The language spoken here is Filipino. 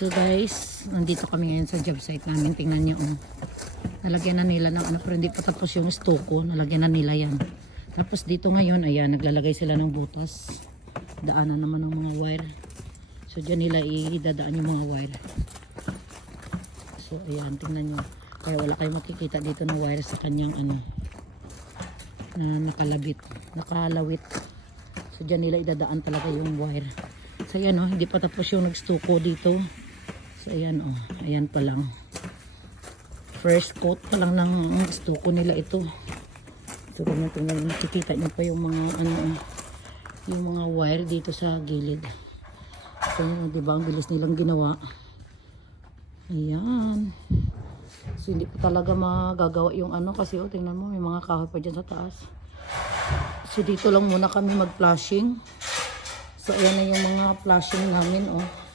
So guys, nandito kami ngayon sa job site namin. Tingnan niyo oh. Nalagyan na nila ng ano, pero hindi pa tapos yung stuko. Nalagyan na nila yan. Tapos dito ngayon, ayan, naglalagay sila ng butas. Daanan naman ng mga wire. So dyan nila idadaan yung mga wire. So ayan, tingnan nyo. Kaya wala kayong makikita dito ng wire sa kanyang ano, na nakalawit. So dyan nila idadaan talaga yung wire. So ayan oh, hindi pa tapos yung nagstuko dito. So ayan oh, ayan pa lang. First coat pa lang ng stuko nila ito. So tingnan, nakikita nyo pa yung mga ano, yung mga wire dito sa gilid. So diba, ang bilis nilang ginawa. Ayan. So hindi pa talaga magagawa yung ano kasi oh, tingnan mo, may mga kahoy pa dyan sa taas. So dito lang muna kami mag-flashing. So ayan na yung mga flashing namin oh.